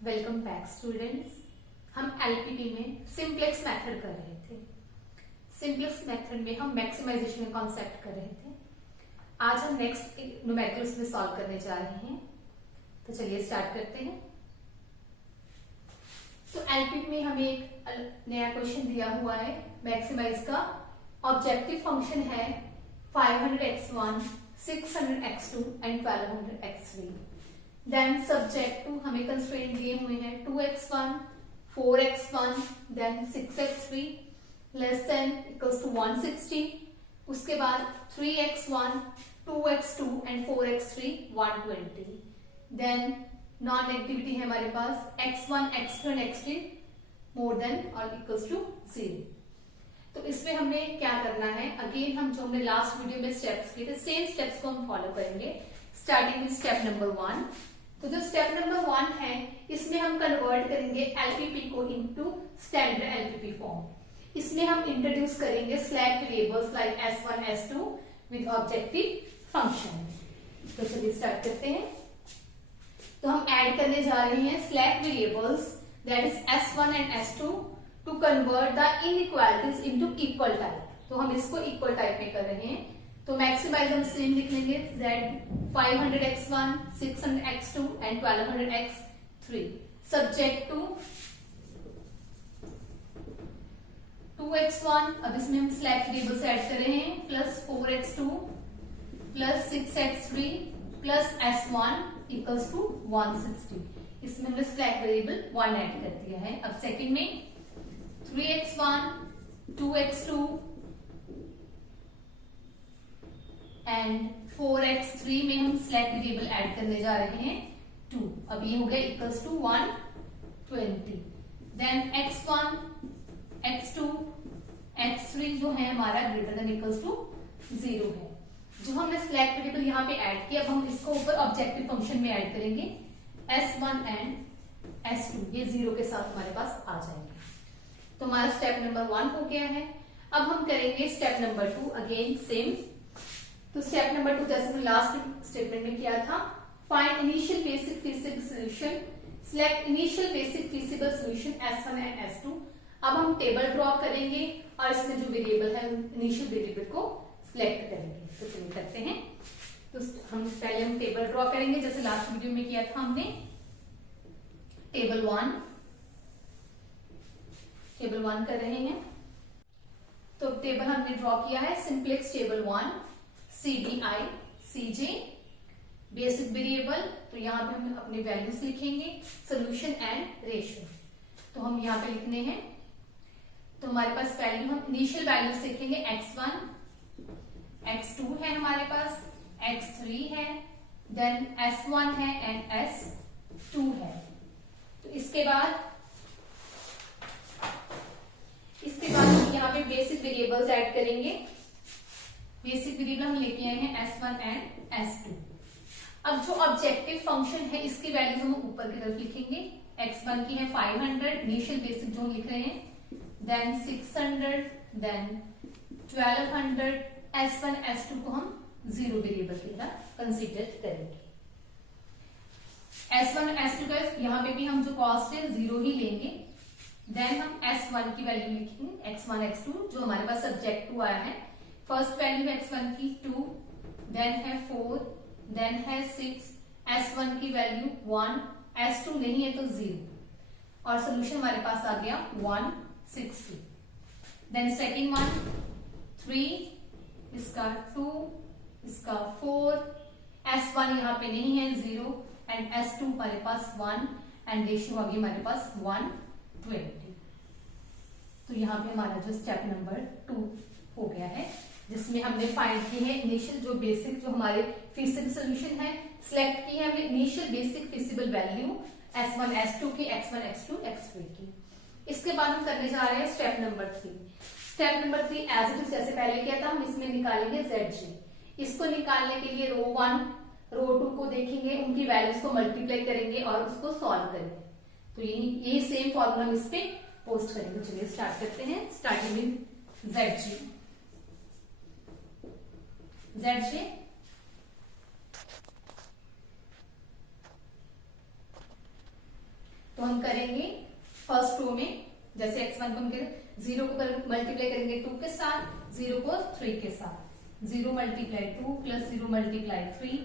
Welcome back students. हम LPT में simplex method कर रहे थे। सिंप्लेक्स मेथड में हम मैक्सिमाइजेशन का कॉन्सेप्ट कर रहे थे। आज हम नेक्स्ट न्यूमेरिकल्स में सॉल्व करने जा रहे हैं, तो चलिए स्टार्ट करते हैं। तो एलपीटी में हमें एक नया क्वेश्चन दिया हुआ है मैक्सिमाइज का। ऑब्जेक्टिव फंक्शन है 500x1, 600x2 and 1200x3। Then subject to हमें कंस्ट्रेंट दिए हुए हैं 2x1, 4x1, then 6x3 less than equals to 160। उसके बाद 3x1, 2x2 and 4x3 120। Then non negativity है हमारे पास x1, x2 and x3 more than और इक्वल्स टू 0। तो इसमें हमने क्या करना है, अगेन हम जो हमने लास्ट वीडियो में स्टेप्स किए थे सेम स्टेप्स को हम फॉलो करेंगे, स्टार्टिंग विद स्टेप नंबर 1। तो जो स्टेप नंबर 1 है इसमें हम कन्वर्ट करेंगे एलपीपी को इनटू स्टैंडर्ड एलपीपी फॉर्म। इसमें हम इंट्रोड्यूस करेंगे slack variables like s1, s2 with objective function. तो चलिए स्टार्ट करते हैं। तो हम ऐड करने जा रहे हैं slack variables that is s1 and s2 to convert the inequalities into equal type. तो हम इसको इक्वल टाइप में कर रहे हैं। तो मैक्सिमाइज हम सेम लिख लेंगे z 500x1, 600x2 and 1200x3 subject to 2x1। अब इसमें हम स्लैक वेरिएबल्स ऐड कर रहे हैं plus 4x2 plus 6x3 plus s1 equals to 160। इसमें हमने स्लैक वेरिएबल 1 ऐड कर दिया है। अब सेकंड में 3x1, 2x2 एंड 4x3 में हम स्लैक वेरिएबल ऐड करने जा रहे हैं 2। अब ये हो गया equals to 120। Then x1, x2, x3 जो है हमारा ग्रेटर देन इक्वल्स टू 0 है। जो हमने स्लैक वेरिएबल यहाँ पे ऐड किया, अब हम इसको ऊपर ऑब्जेक्टिव फंक्शन में ऐड करेंगे s1 एंड s2, ये 0 के साथ हमारे पास आ जाएंगे। तो हमारा स्टेप नंबर 1 हो गया है। अब हम करेंगे स्टेप नंबर 2, अगेन सेम। तो स्टेप नंबर 2 जैसे हमने लास्ट स्टेटमेंट में किया था, find initial basic feasible solution, select initial basic feasible solution s1 and s2। अब हम टेबल ड्रॉ करेंगे और इसमें जो वेरिएबल है इनिशियल वेरिएबल को सिलेक्ट करेंगे। तो चलिए करते हैं। तो हम पहले हम टेबल ड्रॉ करेंगे जैसे लास्ट वीडियो में किया था हमने। टेबल 1 कर रहे हैं। तो टेबल हमने ड्रॉ किया है simplex table 1 CDI CJ basic variable. तो यहाँ पे हम अपने वैल्यूज लिखेंगे, सोल्यूशन एंड रेशियो। तो हम यहाँ पे लिखने हैं। तो हमारे पास वैल्यू, हम इनिशियल वैल्यूज लिखेंगे x1, x2 है हमारे पास, x3 है, देन s1 है एंड s2 है। तो इसके बाद हम यहाँ पे बेसिक वेरिएबल्स ऐड करेंगे। बेसिक वेरिएबल हम लेके आए हैं s1 एंड s2। अब जो ऑब्जेक्टिव फंक्शन है इसकी वैल्यूज हम ऊपर की तरफ लिखेंगे। x1 की है 500 इनिशियल बेसिक जो हम लिख रहे हैं, देन 600, देन 1200, s1 s2 को हम 0 वेरिएबल की तरह कंसीडर करेंगे। s1 s2 का यहाँ पे भी हम जो कॉस्ट है 0 ही लेंगे। देन हम s1 की वैल्यू लिखेंगे x1 x2 जो हमारे पास सब्जेक्ट टू आया है। फर्स्ट वैल्यू है x1 की 2, देन है 4, देन है 6, s1 की वैल्यू 1, s2 नहीं है तो 0 और सोल्यूशन हमारे पास आ गया 160। देन सेकेंड वन 3, इसका 2, इसका 4, s1 यहाँ पे नहीं है 0 एंड s2 हमारे पास 1 एंड रेशियो आ गई हमारे पास 120। तो यहाँ पे हमारा जो स्टेप नंबर 2 हो गया है जिसमें हमने फाइंड की है इनिशियल जो बेसिक जो हमारे फीसिबल सॉल्यूशन है, सिलेक्ट की है हमने initial basic feasible value s1 s2 की, x1 x2 x3 की। इसके बाद हम करने जा रहे हैं step number 3। Step number 3 as it is जैसे पहले किया था, हम इसमें निकालेंगे zj। इसको निकालने के लिए रो 1 रो 2 को देखेंगे, उनकी वैल्यूज को मल्टीप्लाई करेंगे और उसको सॉल्व करेंगे। तो यही सेम फॉर्मूला हम इस पे पोस्ट करेंगे। चलिए स्टार्ट करते हैं, स्टार्टिंग विद zj। तो हम करेंगे फर्स्ट रो में, जैसे x1 को हम 0 को मल्टीप्लाई करेंगे 2 के साथ, 0 को 3 के साथ, 0 मल्टीप्लाई 2 प्लस 0 मल्टीप्लाई 3,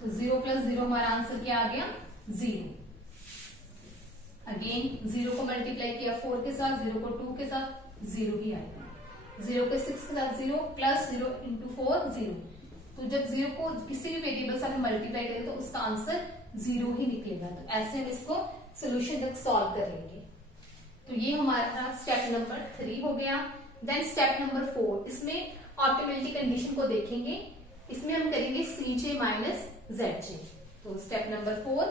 तो 0 प्लस 0 हमारा आंसर क्या आ गया 0। अगेन 0 को मल्टीप्लाई किया 4 के साथ, 0 को 2 के साथ 0 ही आएगा, 0 के 6 के साथ 0 प्लस 0 इंटू 4 0। तो जब 0 को किसी भी वेरिएबल से मल्टीप्लाई करें तो उसका आंसर 0 ही निकलेगा। तो ऐसे हम इसको सोल्यूशन तक सॉल्व कर लेंगे। तो ये हमारा स्टेप नंबर 3 हो गया। देन स्टेप नंबर 4, इसमें ऑप्टिमलिटी कंडीशन को देखेंगे। इसमें हम करेंगे Cj माइनस Zj। तो स्टेप नंबर 4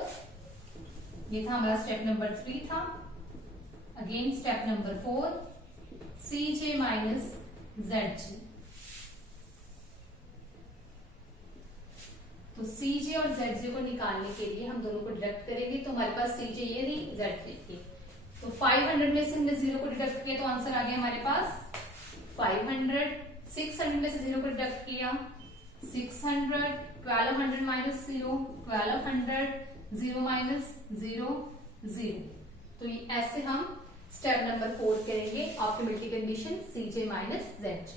ये था, हमारा स्टेप नंबर 3 था। Again step number 4 Cj minus Zj। तो Cj और Zj को निकालने के लिए हम दोनों को डिडक्ट करेंगे। तो हमारे पास Cj ये थी, Zj थी। तो 500 में से हमने 0 को डिडक्ट किया तो आंसर आ गया हमारे पास 500। 600 में से 0 को डिडक्ट किया 600। 1200 माइनस 0 1200, 0 माइनस 0 0। तो ऐसे हम स्टेप नंबर 4 करेंगे optimality condition Cj minus Zj।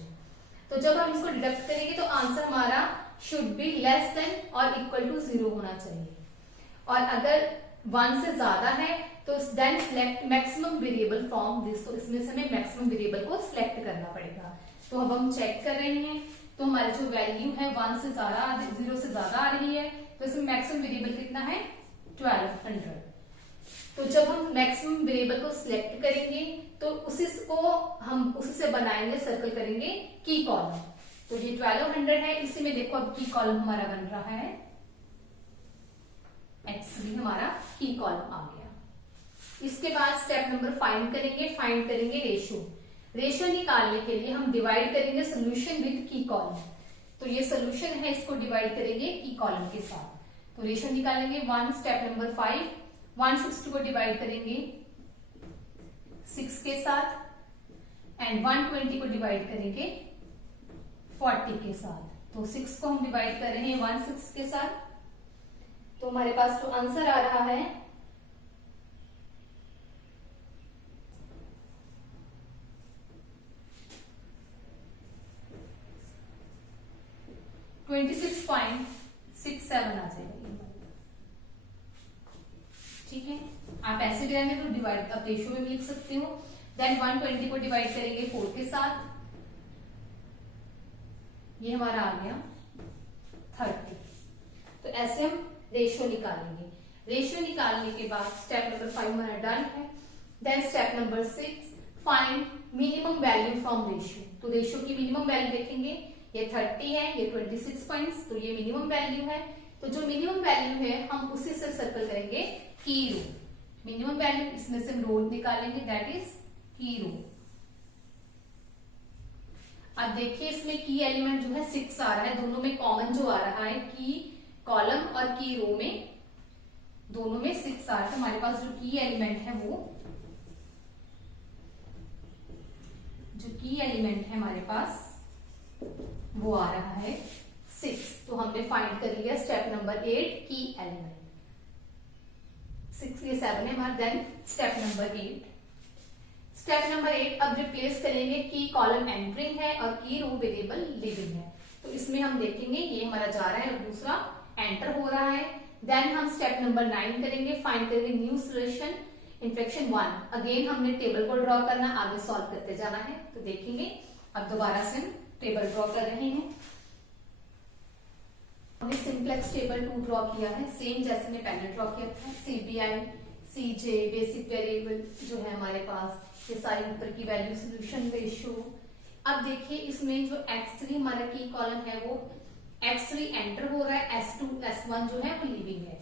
तो जब हम इसको डिडक्ट करेंगे तो आंसर हमारा शुड बी लेस देन और इक्वल टू 0 होना चाहिए, और अगर 1 से ज्यादा है तो then select maximum variable from this. तो इसमें से हमें मैक्सिमम वेरिएबल को सिलेक्ट करना पड़ेगा। तो अब हम चेक कर रहे हैं, तो हमारी जो वैल्यू है 1 से ज्यादा 0 से ज्यादा आ रही है, तो इसमें मैक्सिमम वेरिएबल कितना है 1200। तो जब हम मैक्सिमम वेरिएबल को सिलेक्ट करेंगे तो उसी से बनाएंगे, सर्कल करेंगे की कॉलम। तो ये 1200 है, इसी में देखो अब की कॉलम हमारा बन रहा है, x3 हमारा की कॉलम आ गया। इसके बाद स्टेप नंबर 5 करेंगे, फाइंड करेंगे रेशियो। रेशियो निकालने के लिए हम डिवाइड करेंगे सोल्यूशन विद की कॉलम। तो ये सोल्यूशन है, इसको डिवाइड करेंगे की कॉलम के साथ। तो रेशियो निकालेंगे 1 स्टेप नंबर 5, 160 को डिवाइड करेंगे 6 के साथ एंड 120 को डिवाइड करेंगे 40 के साथ। तो 6 को हम डिवाइड कर रहे हैं 16 के साथ। तो हमारे पास जो आंसर आ रहा है 26.67 आ जाएगा। ठीक है, आप ऐसे भी रहेंगे तो डिवाइड आप रेशियो में भी लिख सकते हो। देन 120 को डिवाइड करेंगे 4 के साथ, ये हमारा आ गया 30। तो ऐसे हम रेशियो निकालेंगे। रेशियो निकालने के बाद स्टेप नंबर 5 हमारा डन है। Then step number 6, find minimum value from ratio. तो रेशियो की मिनिमम वैल्यू देखेंगे, ये 30 है, ये 26 पॉइंट्स, तो ये मिनिमम वैल्यू है। तो जो मिनिमम वैल्यू है हम उसी से सर्कल करेंगे की रो। मिनिमम वैल्यू इसमें से हम रो निकालेंगे, दैट इज की रो। अब देखिए इसमें की एलिमेंट जो है 6 आ रहा है, दोनों में कॉमन जो आ रहा है की कॉलम और की रो में दोनों में 6 आ रहा है। तो हमारे पास जो की एलिमेंट है हमारे पास वो आ रहा है 6। तो हमने फाइंड कर लिया स्टेप नंबर 8 की एलिमेंट। 6 ये 7 है हमारा। Then step number 8, step number 8 अब रिप्लेस करेंगे की कॉलम एंटरिंग है और की रो वेरिएबल लिविंग है। तो इसमें हम देखेंगे ये हमारा जा रहा है, दूसरा एंटर हो रहा है। देन हम स्टेप नंबर 9 करेंगे, फाइंड करेंगे न्यू सोल्यूशन इन्फेक्शन 1। अगेन हमने टेबल को ड्रॉ करना, आगे सॉल्व करते जाना है। तो देखेंगे अब दोबारा से हम टेबल ड्रॉ कर रहे हैं। हमने सिंप्लेक्स टेबल 2 ड्रॉ किया है, सेम जैसे हमने पहले ड्रॉ किया था। CBI, CJ बेसिक वेरिएबल जो है हमारे पास, ये सारी ऊपर की वैल्यू, सोल्यूशन रेशियो। अब देखिए इसमें जो x3 हमारा की कॉलम है वो x3 एंटर हो रहा है, S2 S1 जो है वो लीविंग है।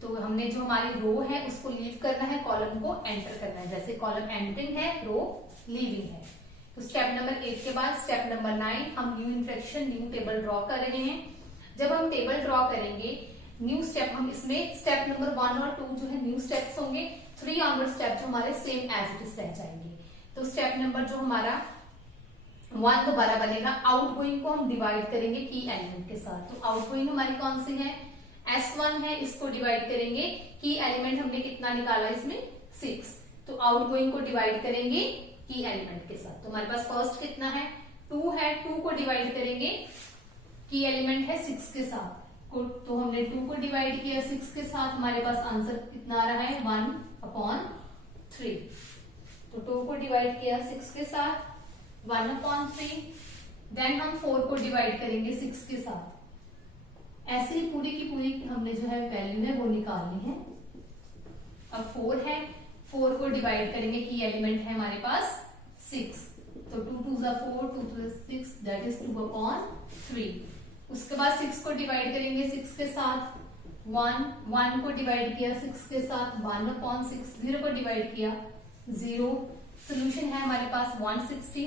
तो हमने जो हमारी रो है उसको लीव करना है, कॉलम को एंटर करना है। जैसे कॉलम एंटरिंग है, रो लीविंग है। तो स्टेप नंबर 8 के बाद स्टेप नंबर 9 हम new infection new table draw कर रहे हैं। जब हम टेबल ड्रॉ करेंगे न्यू स्टेप, हम इसमें स्टेप नंबर 1 और 2 जो है न्यू स्टेप्स होंगे, 3 ऑनवर्ड स्टेप जो हमारे सेम एज इट इज रह जाएंगे। तो स्टेप नंबर जो हमारा 1 दोबारा बनेगा, आउटगोइंग को हम डिवाइड करेंगे की एलिमेंट के साथ। तो आउटगोइंग हमारी कौन सी है, S1 है, इसको डिवाइड करेंगे, की एलिमेंट हमने कितना निकाला इसमें 6, तो आउटगोइंग को डिवाइड करेंगे की एलिमेंट के साथ। तो हमारे पास फर्स्ट कितना है 2 है, 2 को डिवाइड करेंगे की एलिमेंट है 6 के साथ, तो हमने 2 को डिवाइड किया 6 के साथ, हमारे पास आंसर कितना आ रहा है 1/3। तो 2 को डिवाइड किया 6 के साथ 1/3, देन हम 4 को डिवाइड करेंगे 6 के साथ। ऐसे ही पूरी की पूरी हमने जो है वैल्यू है वो निकालनी है। अब 4 है, 4 को डिवाइड करेंगे की एलिमेंट है हमारे पास 6, तो 2 2 4, 2 3 6, दैट इज 2/3। उसके बाद 6 को डिवाइड करेंगे 6 के साथ, 1 को डिवाइड किया 6 के साथ 1/6, 0 को डिवाइड किया 0। सोल्यूशन है हमारे पास 160,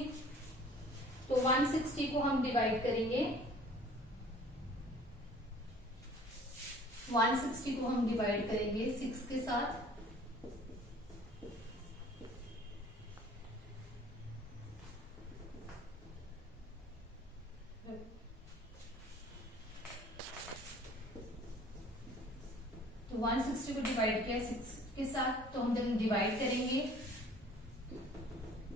तो 160 को हम डिवाइड करेंगे, 160 को हम डिवाइड करेंगे 6 के साथ, तो 160 को डिवाइड किया 6 के साथ, तो हम जब डिवाइड करेंगे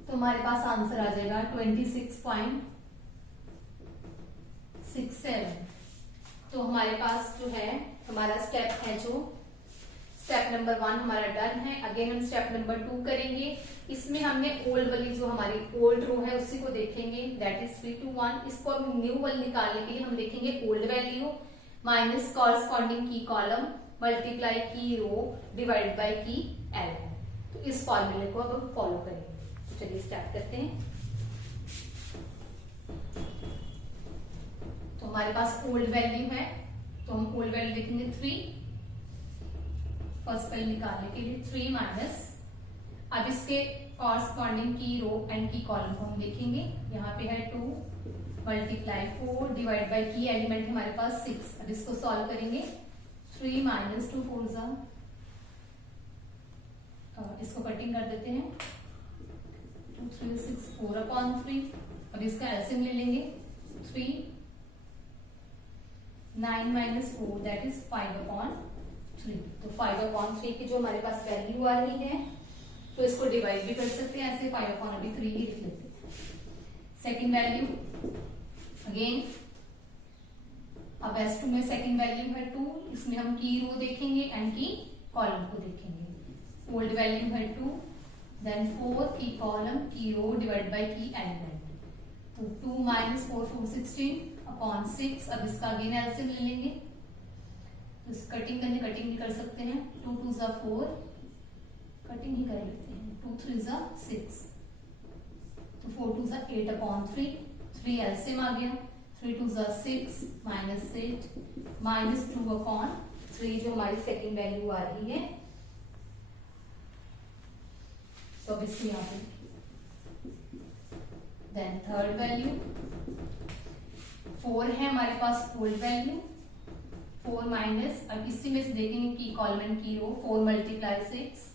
तो हमारे पास आंसर आ जाएगा 26.67। तो हमारे पास जो है हमारा स्टेप है, जो स्टेप नंबर 1 हमारा डन है। अगेन हम स्टेप नंबर 2 करेंगे। इसमें हमने ओल्ड वाली जो हमारी ओल्ड रो है उसी को देखेंगे, दैट इज 3 to 1। इसको अब न्यू वाली निकालने के लिए हम देखेंगे ओल्ड वैल्यू माइनस कॉरस्पॉन्डिंग की कॉलम मल्टीप्लाई की रो डिवाइड बाय की एलिमेंट। तो इस फॉर्मूले को अब हम फॉलो करेंगे। तो चलिए स्टार्ट करते हैं। तो हमारे पास ओल्ड वैल्यू है, तो हम ओल्ड वैल्यू लिखेंगे 3, फर्स्ट वैल्यू निकालने के लिए 3 माइनस, अब इसके कॉरस्पॉन्डिंग की रो एंड की कॉलम को हम देखेंगे। यहाँ पे है 2 मल्टीप्लाई 4 डिवाइड बाय की एलिमेंट हमारे पास 6। अब इसको सॉल्व करेंगे, 3 माइनस 2 4 जा, इसको कटिंग कर देते हैं, 2 3 6 4/3। अब इसका एलसीएम ले लेंगे, 3 9 माइनस 4 दैट इज 5/3। तो 5/3 की जो हमारे पास वैल्यू आ रही है, तो इसको डिवाइड भी कर सकते हैं ऐसे, 5/3 ही लिख लेते हैं। सेकेंड वैल्यू अगेन, अब S2 में सेकंड वैल्यू है 2, इसमें हम की रो देखेंगे एंड की कॉलम को देखेंगे। ओल्ड वैल्यू है 2, देन 4 की कॉलम की रो डिवाइड बाय की एलिमेंट, तो 2 माइनस 4 4 16/6। अब इसका अगेन एलसीएम ले लेंगे, तो कटिंग करने कटिंग भी कर सकते हैं, 2 2 जा 4, कटिंग ही कर लेते हैं, 2 3 जा 6, तो 4 2 जा 8/3, 3 एलसीएम आ गया, 3 2 जा 6 माइनस 8 माइनस 2/3 जो हमारी सेकेंड वैल्यू आ रही है। तो अब इसको यहाँ पे, देन थर्ड वैल्यू 4 है हमारे पास ओल्ड वैल्यू, 4 माइनस, अब इसी में से देखेंगे की कॉलम एंड की रो, 4 मल्टीप्लाई 6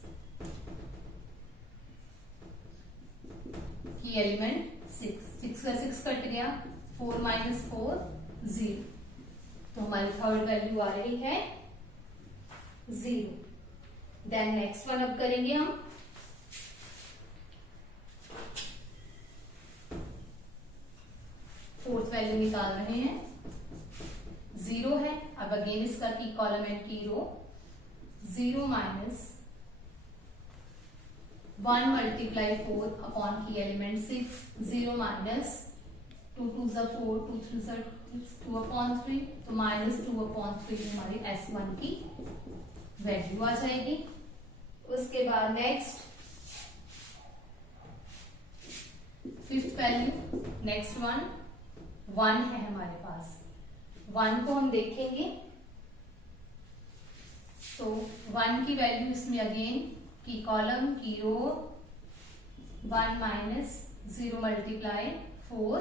की एलिमेंट 6 का 6 कट गया, 4 माइनस 4 0। तो हमारी थर्ड वैल्यू आ रही है 0। देन नेक्स्ट वन अब करेंगे हम, फोर्थ वैल्यू निकाल रहे हैं, 0 है। अब अगेन इसका की कॉलम एंड की रो, 0 माइनस 1 मल्टीप्लाई 4 की एलिमेंट 6, 0 माइनस 2 2 जा 4 2 3 जा 2/3, तो माइनस 2/3 हमारी S1 की वैल्यू आ जाएगी। उसके बाद next fifth value, next one 1 है हमारे पास, 1 को हम देखेंगे, तो 1 की वैल्यू इसमें अगेन की कॉलम की रो, 1 माइनस 0 मल्टीप्लाई 4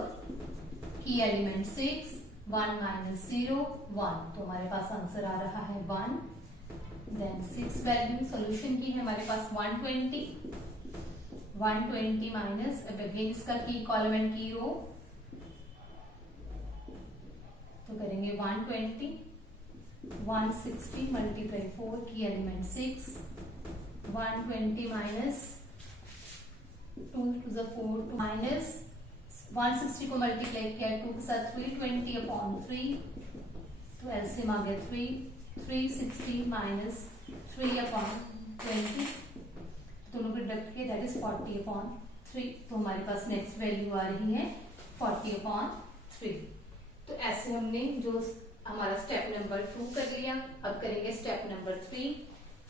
की एलिमेंट 6, 1 माइनस 0 1, तो हमारे पास आंसर आ रहा है 1। देन 6 वैल्यू सोल्यूशन की है हमारे पास 120 माइनस, अब अगेन इसका की कॉलम एंड की रो, तो करेंगे 120 160 मल्टीप्लाई 4 की element 6, 120 minus 2 to the 4 to minus 160 को मल्टीप्लाई किया 2 के साथ 320 अपॉन 3, तो एलसीएम आ गया 360 माइनस 3 अपॉन 20, दोनों को डिडक्ट किया दैट इज 40 अपॉन 3, तो हमारे पास नेक्स्ट वैल्यू आ रही है 40 अपॉन 3। तो ऐसे हमने जो हमारा स्टेप नंबर 2 कर लिया। अब करेंगे स्टेप नंबर 3।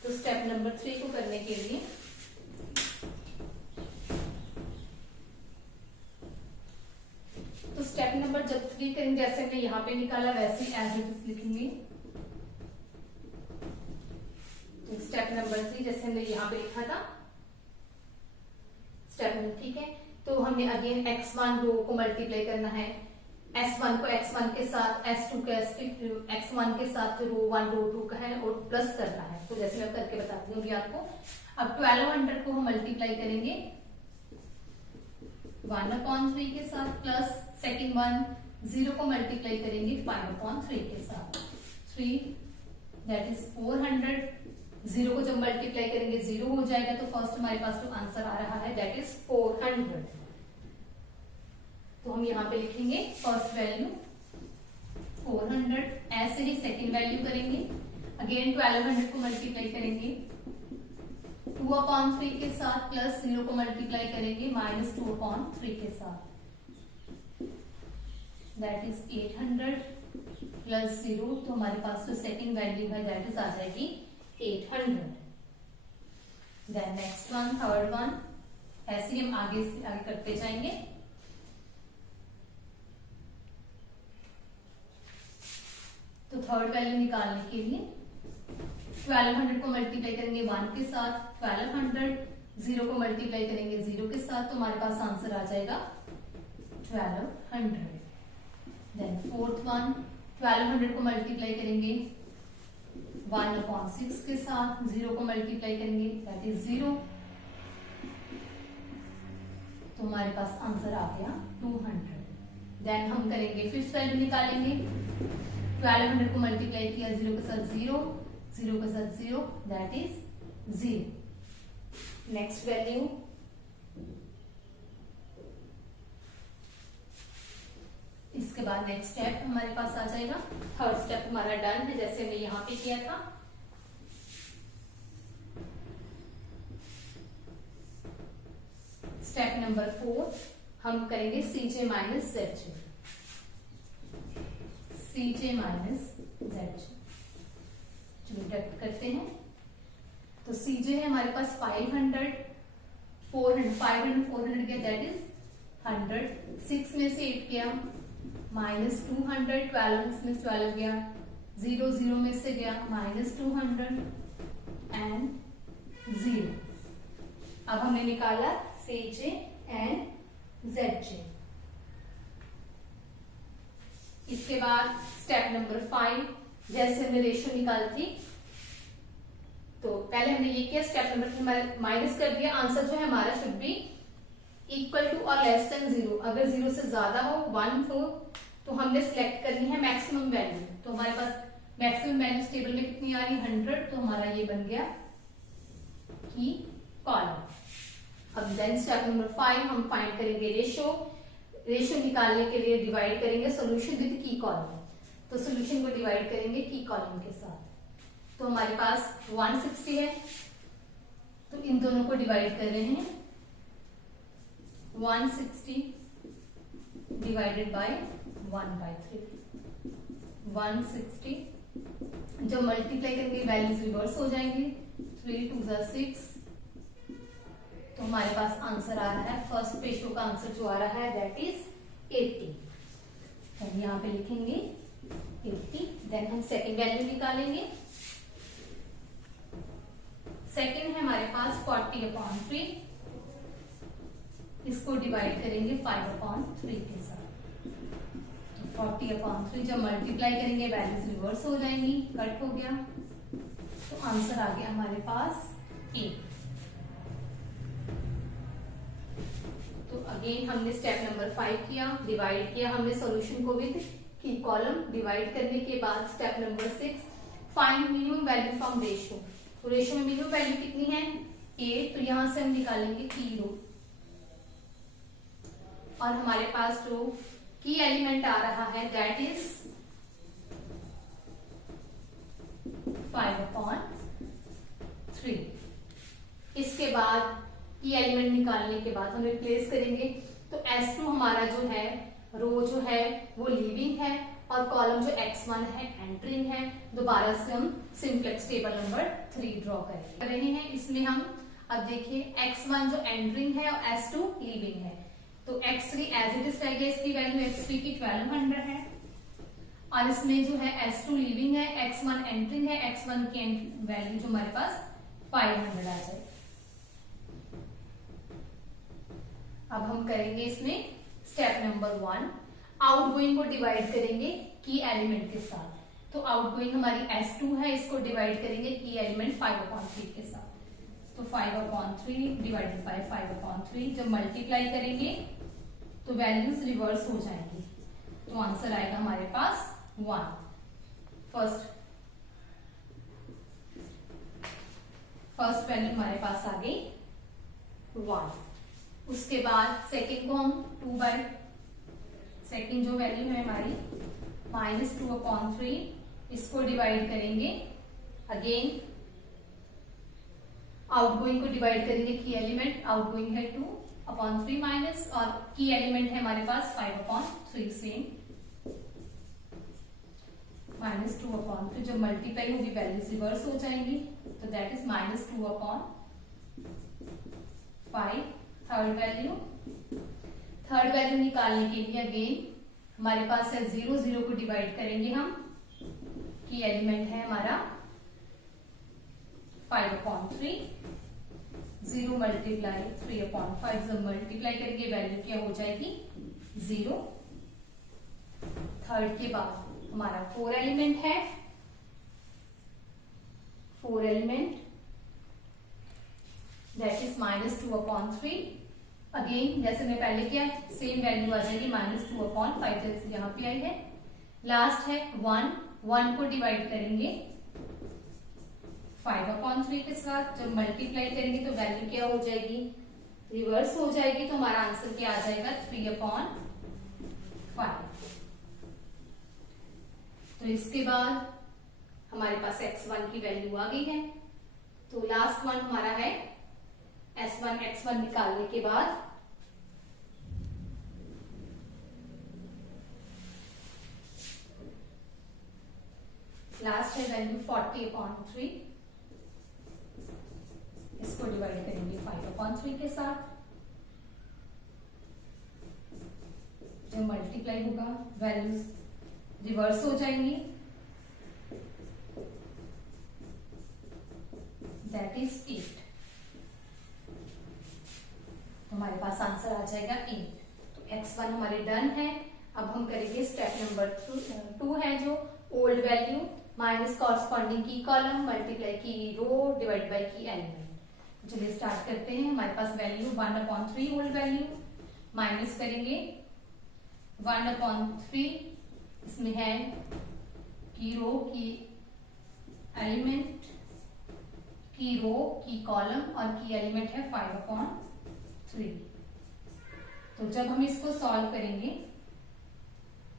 तो स्टेप नंबर 3 को करने के लिए तो स्टेप नंबर जब 3 करेंगे, जैसे हमने यहाँ पे निकाला वैसे एज इट इज लिखेंगे। तो स्टेप नंबर 3 जैसे हमने यहाँ पे लिखा था स्टेप नंबर, ठीक है। तो हमने अगेन x1 रो को मल्टीप्लाई करना है, s1 को x1 के साथ, s2 को x1 के साथ रो 1 रो 2 का है और प्लस करना है। तो जैसे मैं करके बताती हूँ आपको। अब 1200 को हम मल्टीप्लाई करेंगे 1/3 के साथ, प्लस सेकेंड वन 0 को मल्टीप्लाई करेंगे 5/3 के साथ, 3 दैट इज 400। 0 को जब मल्टीप्लाई करेंगे 0 हो जाएगा, तो फर्स्ट हमारे पास जो आंसर आ रहा है दैट इज 400। तो हम यहाँ पे लिखेंगे फर्स्ट वैल्यू 400। ऐसे ही सेकेंड वैल्यू करेंगे, अगेन 1200 को मल्टीप्लाई करेंगे 2/3 के साथ, प्लस 0 को मल्टीप्लाई करेंगे -2/3 के साथ, दैट इज 800 प्लस 0। तो हमारे पास जो सेकेंड वैल्यू है दैट इज आ जाएगी 800। Then next one, third one, ऐसे ही हम आगे से आगे करते जाएंगे। तो थर्ड वैल्यू निकालने के लिए 1200 को मल्टीप्लाई करेंगे 1 के साथ, 1200 0 को मल्टीप्लाई करेंगे 0 के साथ, तो हमारे पास आंसर आ जाएगा 1200। देन फोर्थ वन, 1200 को मल्टीप्लाई करेंगे 1/6 के साथ, 0 को मल्टीप्लाई करेंगे दैट इज 0, तो हमारे पास आंसर आ गया 200। देन हम करेंगे फिफ्थ वैल्यू निकालेंगे। 1200 को मल्टीप्लाई किया 0 के साथ 0, 0 के साथ 0 दैट इज 0। नेक्स्ट वैल्यू इसके बाद नेक्स्ट स्टेप हमारे पास आ जाएगा। थर्ड स्टेप हमारा डन है, जैसे हमने यहाँ पे किया था। स्टेप नंबर 4 हम करेंगे CJ minus ZJ, CJ minus ZJ जो डिडक्ट करते हैं। तो CJ है हमारे पास 500 400 गया दैट इज 100, 6 में से 8 गया -200, 12 में से 12 गया, 0 0 में से गया -200 एंड 0। अब हमने निकाला CJ एंड ZJ। इसके बाद स्टेप नंबर 5, जैसे हमने रेशियो निकाली थी, तो पहले हमने ये किया स्टेप नंबर 3 माइनस कर दिया। आंसर जो है हमारा शुड बी इक्वल टू और लेस देन 0। अगर 0 से ज्यादा हो 1 हो तो हमने सिलेक्ट करनी है मैक्सिमम वैल्यू। तो हमारे पास मैक्सिमम वैल्यू टेबल में कितनी आ रही है 100, तो हमारा ये बन गया की कॉलम। अब देन स्टेप नंबर 5 हम फाइंड करेंगे रेशियो। रेशियो निकालने के लिए डिवाइड करेंगे सोल्यूशन विद की कॉलम। तो सोल्यूशन को डिवाइड करेंगे की कॉलम के साथ। तो हमारे पास 160 है, तो इन दोनों को डिवाइड कर रहे हैं 160 डिवाइडेड बाय 1/3। 160 जब मल्टीप्लाई करेंगे वैल्यूज रिवर्स हो जाएंगी, 3 2 6, तो हमारे पास आंसर आ रहा है फर्स्ट रेशियो का आंसर जो आ रहा है दैट इज 80। तो यहाँ पे लिखेंगे 80। देन हम सेकेंड वैल्यू निकालेंगे। सेकेंड है हमारे पास 40/3, इसको डिवाइड करेंगे 5/3 के साथ। तो 40/3 जब मल्टीप्लाई करेंगे वैल्यूज रिवर्स हो जाएंगी, कट हो गया, तो आंसर आ गया हमारे पास 8। तो अगेन हमने स्टेप नंबर 5 किया, डिवाइड किया हमने सॉल्यूशन को विद की कॉलम। डिवाइड करने के बाद step number 6 find minimum value from ratio. तो रेशियो में मिनिमम वैल्यू कितनी है 8, तो यहां से हम निकालेंगे की रो, और हमारे पास जो की एलिमेंट आ रहा है दैट इज 5/3। इसके बाद की एलिमेंट निकालने के बाद हम रिप्लेस करेंगे, तो S2 हमारा जो है रो जो है वो लीविंग है, और कॉलम जो x1 है एंटरिंग है। दोबारा से हम सिंप्लेक्स टेबल नंबर 3 ड्रॉ करेंगे कर रहे हैं। इसमें हम अब देखिए x1 जो एंटरिंग है और S2 लीविंग है, तो x3 एज इट इज रहेगा, इसकी वैल्यू x3 की 1200 है, और इसमें जो है S2 लीविंग है, x1 एंटरिंग है, x1 की वैल्यू जो हमारे पास 500 आ जाएगी। अब हम करेंगे इसमें स्टेप नंबर 1, आउटगोइंग को डिवाइड करेंगे की एलिमेंट के साथ। तो आउटगोइंग हमारी S2 है, इसको डिवाइड करेंगे की एलिमेंट 5/3 के साथ। तो 5/3 डिवाइडेड बाय 5/3, जब मल्टीप्लाई करेंगे तो वैल्यूज रिवर्स हो जाएंगी, तो आंसर आएगा हमारे पास 1। फर्स्ट वैल्यू हमारे पास आ गई 1। उसके बाद सेकंड को हम सेकंड जो वैल्यू है हमारी -2/3, इसको डिवाइड करेंगे अगेन, आउटगोइंग को डिवाइड करेंगे की एलिमेंट, आउटगोइंग है 2/3 माइनस, और की एलिमेंट है हमारे पास 5/3 सेम, -2/3, जब मल्टीप्लाई होगी वैल्यूज रिवर्स हो जाएंगी, तो दैट इज -2/5। थर्ड वैल्यू निकालने के लिए अगेन हमारे पास है 0, 0 को डिवाइड करेंगे हम, की एलिमेंट है हमारा 5/3, 0 मल्टीप्लाई 3/5, जब मल्टीप्लाई करेंगे वैल्यू क्या हो जाएगी 0। थर्ड के बाद हमारा 4 एलिमेंट है, 4 एलिमेंट दैट इज -2/3। अगेन जैसे मैं पहले किया है सेम वैल्यू आ जाएगी -2/5, जैसे यहाँ पे आई है। लास्ट है 1 को डिवाइड करेंगे 5/3 के साथ, जब मल्टीप्लाई करेंगे तो वैल्यू क्या हो जाएगी रिवर्स हो जाएगी, तो हमारा आंसर क्या आ जाएगा 3/5। तो इसके बाद हमारे पास x1 की वैल्यू आ गई है, तो लास्ट वन हमारा है S1 x1 निकालने के बाद लास्ट है वैल्यू 40/3, इसको डिवाइड करेंगे 5/3 के साथ, जब मल्टीप्लाई होगा वैल्यूज रिवर्स हो जाएंगी, दैट इज 8। हमारे पास आंसर आ जाएगा 8। तो x1 हमारे डन है। अब हम करेंगे स्टेप नंबर 2 है जो ओल्ड वैल्यू माइनस कॉरस्पॉन्डिंग की कॉलम मल्टीप्लाई की रो डिवाइड बाय की एलिमेंट। चलिए स्टार्ट करते हैं। हमारे पास वैल्यू 1/3 ओल्ड वैल्यू माइनस करेंगे 1/3, इसमें है की रो की एलिमेंट, की रो की कॉलम और की एलिमेंट है 5/3। तो जब हम इसको सॉल्व करेंगे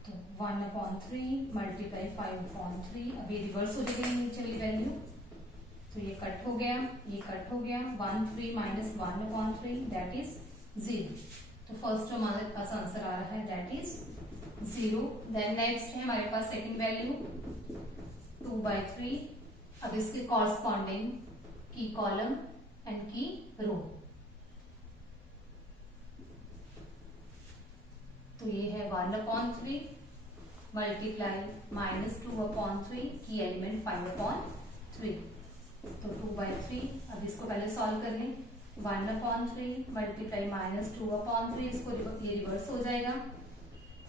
तो 1/3 मल्टीप्लाई 5/3, अब ये रिवर्स हो जाएगी नीचे वाली वैल्यू, तो ये कट हो गया, ये कट हो गया, 1/3 माइनस 1/3 दैट इज 0। तो फर्स्ट जो हमारे पास आंसर आ रहा है दैट इज 0। देन नेक्स्ट है हमारे पास सेकंड वैल्यू 2/3, अब इसके कॉरस्पॉन्डिंग की कॉलम एंड की रो, तो ये है 1/3 मल्टीप्लाई -2/3 की एलिमेंट 5/3, तो 2/3। अब इसको पहले सॉल्व कर लें, 1/3 मल्टीप्लाई -2/3, इसको ये रिवर्स हो जाएगा,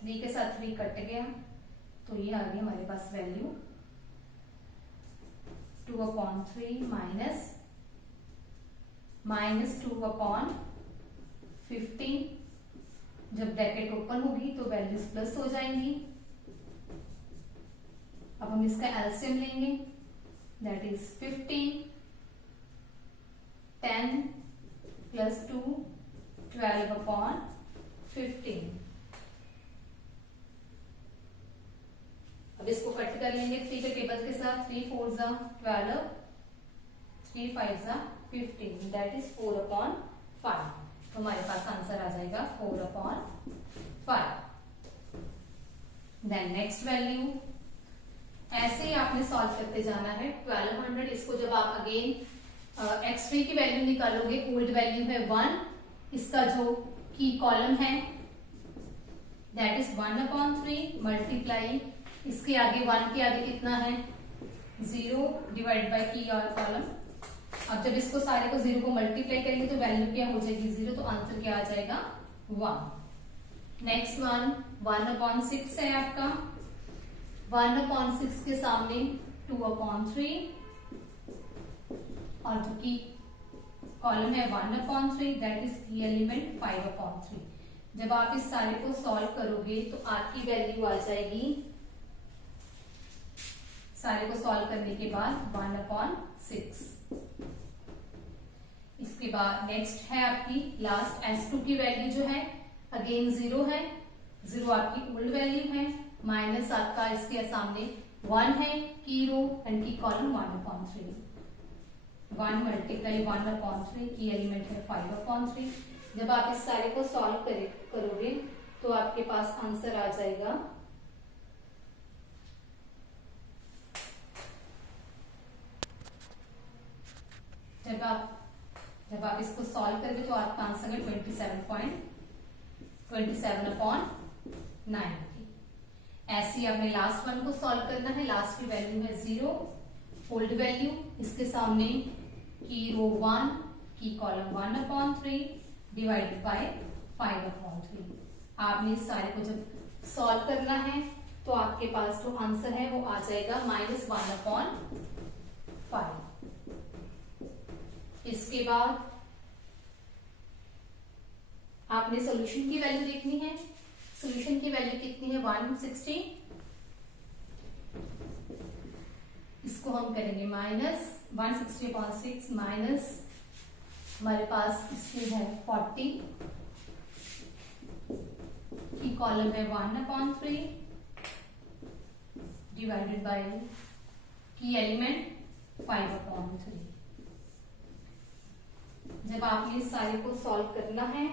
3 के साथ 3 कट गया, तो ये आ गई हमारे पास वैल्यू 2/3 माइनस -2/15, जब ब्रैकेट ओपन होगी तो वैल्यूज प्लस हो जाएंगी। अब हम इसका एलसीएम लेंगे, दैट इज 15, 10 प्लस 2 12 अपॉन 15। अब इसको कट कर लेंगे 3 के टेबल के साथ। 3 4 जा 12, 3 5 जा 15, दैट इज 4 अपॉन 5। तो हमारे पास आंसर आ जाएगा 4 अपॉन 5। देन नेक्स्ट वैल्यू, ऐसे ही आपने सॉल्व करते जाना है। 1200, इसको जब आप अगेन x3 की वैल्यू निकालोगे, ओल्ड वैल्यू है 1, इसका जो की कॉलम है दैट इज 1 अपॉन 3 मल्टीप्लाई, इसके आगे 1 के आगे कितना है 0 डिवाइड बाय की और कॉलम। अब जब इसको सारे को 0 को मल्टीप्लाई करेंगे तो वैल्यू क्या हो जाएगी 0, तो आंसर क्या आ जाएगा 1। नेक्स्ट 1 अपॉन 6 है आपका। 1 अपॉन 6 के सामने 2 अपॉन 3 और जो की कॉलम है 1 अपॉन 3, दैट इज की एलिमेंट 5 अपॉन 3। जब आप इस सारे को सॉल्व करोगे तो आपकी वैल्यू आ जाएगी, सारे को सॉल्व करने के बाद 1 अपॉन 6। इसके बाद नेक्स्ट है आपकी लास्ट S2 की वैल्यू जो है अगेन 0 है, 0 आपकी ओल्ड वैल्यू है, माइनस आपका इसके सामने 1 है की रो एंड की कॉलम 1 अपॉन 3। 1 मल्टीप्लाई 1 अपॉन 3, की एलिमेंट है 5 अपॉन 3। जब आप इस सारे को सॉल्व करोगे तो आपके पास आंसर आ जाएगा जब आप इसको सॉल्व करोगे तो आपका आंसर है 27 अपॉन 90। ऐसे ही आपने लास्ट वन को सॉल्व करना है। लास्ट की वैल्यू है 0, ओल्ड वैल्यू, इसके सामने की रो 1 की column 1 upon 3 divided by 5 upon 3। आपने इस सारे को जब सॉल्व करना है तो आपके पास जो आंसर है वो आ जाएगा -1 अपॉन 5। इसके बाद आपने सॉल्यूशन की वैल्यू देखनी है। सॉल्यूशन की वैल्यू कितनी है 160, इसको हम करेंगे -160/6 माइनस हमारे पास इसकी है 40 की कॉलम है 1 अपॉन 3 डिवाइडेड बाय की एलिमेंट 5 अपॉन 3। जब आपने इस सारे को सॉल्व करना है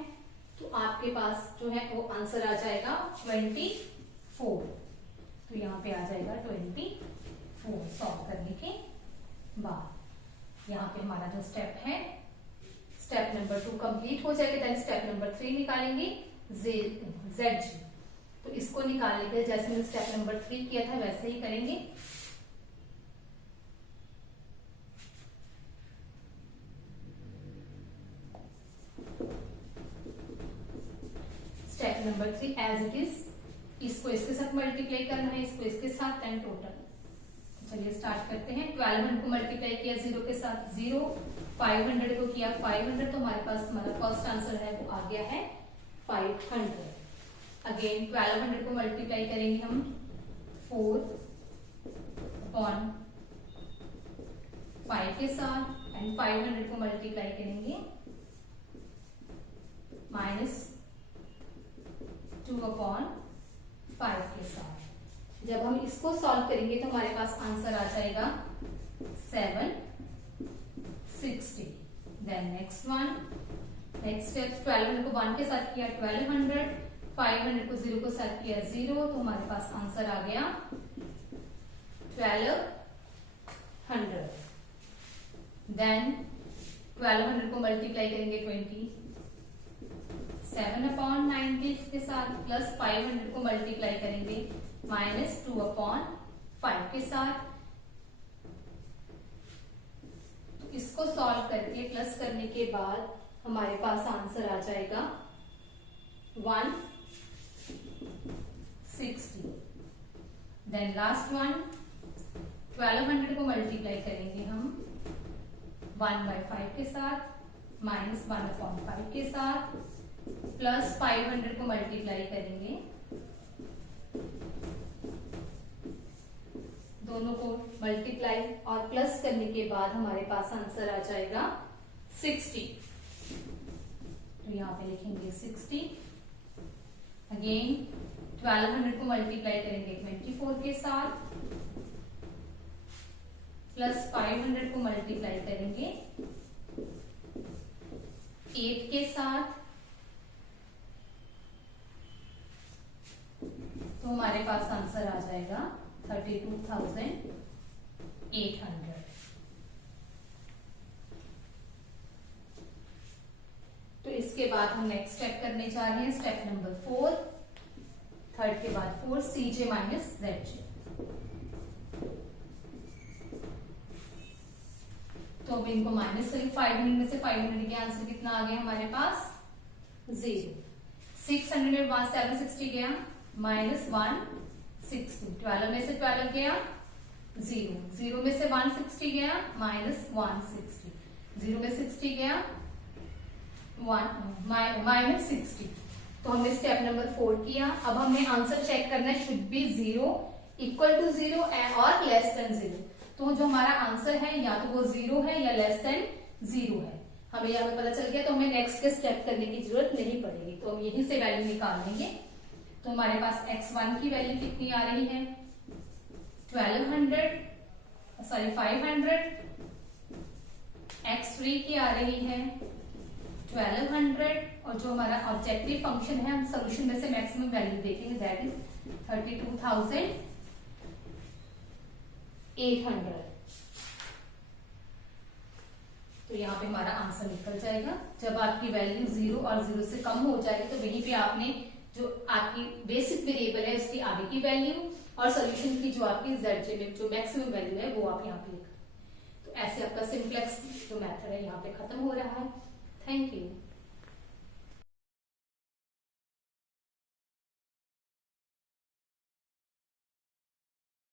तो आपके पास जो है वो आंसर आ जाएगा 24। तो यहाँ पे आ जाएगा 24 सॉल्व करने के बाद। यहाँ पे हमारा जो स्टेप है, स्टेप नंबर 2 कंप्लीट हो जाएगा। देन स्टेप नंबर 3 निकालेंगे ZG। तो इसको निकालने के लिए जैसे मैंने स्टेप नंबर 3 किया था वैसे ही करेंगे। Step number 3 as it is, इसको इसके साथ मल्टीप्लाई करना है, इसको इसके साथ एंड टोटल। चलिए स्टार्ट करते हैं। 1200 को मल्टीप्लाई किया 0 के साथ 0, 500 को किया 500, तो हमारे पास हमारा फर्स्ट आंसर है वो आ गया है 500। अगेन 1200 को मल्टीप्लाई करेंगे हम 4 अपॉन 5 के साथ एंड 500 को मल्टीप्लाई करेंगे -2 अपॉन 5 के साथ। जब हम इसको सॉल्व करेंगे तो हमारे पास आंसर आ जाएगा 760। देन नेक्स्ट स्टेप 1200 को 1 के साथ किया 1200, 500 को 0 को साथ किया 0, तो हमारे पास आंसर आ गया 1200। देन 1200 को मल्टीप्लाई करेंगे 27 अपॉन 90 के साथ, प्लस 500 को मल्टीप्लाई करेंगे -2 अपॉन 5 के साथ। तो इसको सॉल्व करके प्लस करने के बाद हमारे पास आंसर आ जाएगा 160। देन लास्ट वन 1200 को मल्टीप्लाई करेंगे हम 1/5 के साथ, -1 अपॉन 5 के साथ, प्लस 500 को मल्टीप्लाई करेंगे 2 दोनों को मल्टीप्लाई और प्लस करने के बाद हमारे पास आंसर आ जाएगा 60। तो यहाँ पे लिखेंगे 60। अगेन 1200 को मल्टीप्लाई करेंगे 24 के साथ, प्लस 500 को मल्टीप्लाई करेंगे 8 के साथ, तो हमारे पास आंसर आ जाएगा 32,800। तो इसके बाद हम नेक्स्ट स्टेप करने जा रहे हैं, स्टेप नंबर 4। थर्ड के बाद 4, CJ माइनस ZJ। तो अब इनको माइनस करें, 500 में से 500 के आंसर कितना आ गया हमारे पास 0। 600 में 760 गया माइनस 160, 12 में से 12 गया 0, 0 में से 160 गया माइनस 160, 0 में 60 गया माइनस 60। तो हमने स्टेप नंबर 4 किया। अब हमें आंसर चेक करना है, शुड बी 0, इक्वल टू 0 और लेस देन 0। तो जो हमारा आंसर है या तो वो 0 है या लेस देन 0 है, हमें यहाँ पे पता चल गया। तो हमें नेक्स्ट के स्टेप करने की जरूरत नहीं पड़ेगी, तो हम यहीं से वैल्यू निकाल लेंगे। तो हमारे पास x1 की वैल्यू कितनी आ रही है 500, x3 की आ रही है 1200, और जो हमारा ऑब्जेक्टिव फंक्शन है हम सोल्यूशन में से मैक्सिमम वैल्यू देखेंगे, दैट इज 32,800। तो यहाँ पे हमारा आंसर निकल जाएगा। जब आपकी वैल्यू 0 और 0 से कम हो जाएगी तो वहीं पे आपने जो आपकी बेसिक वेरिएबल है उसकी आगे की वैल्यू और सोल्यूशन की जो आपकी ZJ में जो मैक्सिमम वैल्यू है वो आप यहाँ पे लिखें। तो ऐसे आपका सिंपलेक्स जो मेथड है यहाँ पे खत्म हो रहा है। Thank you.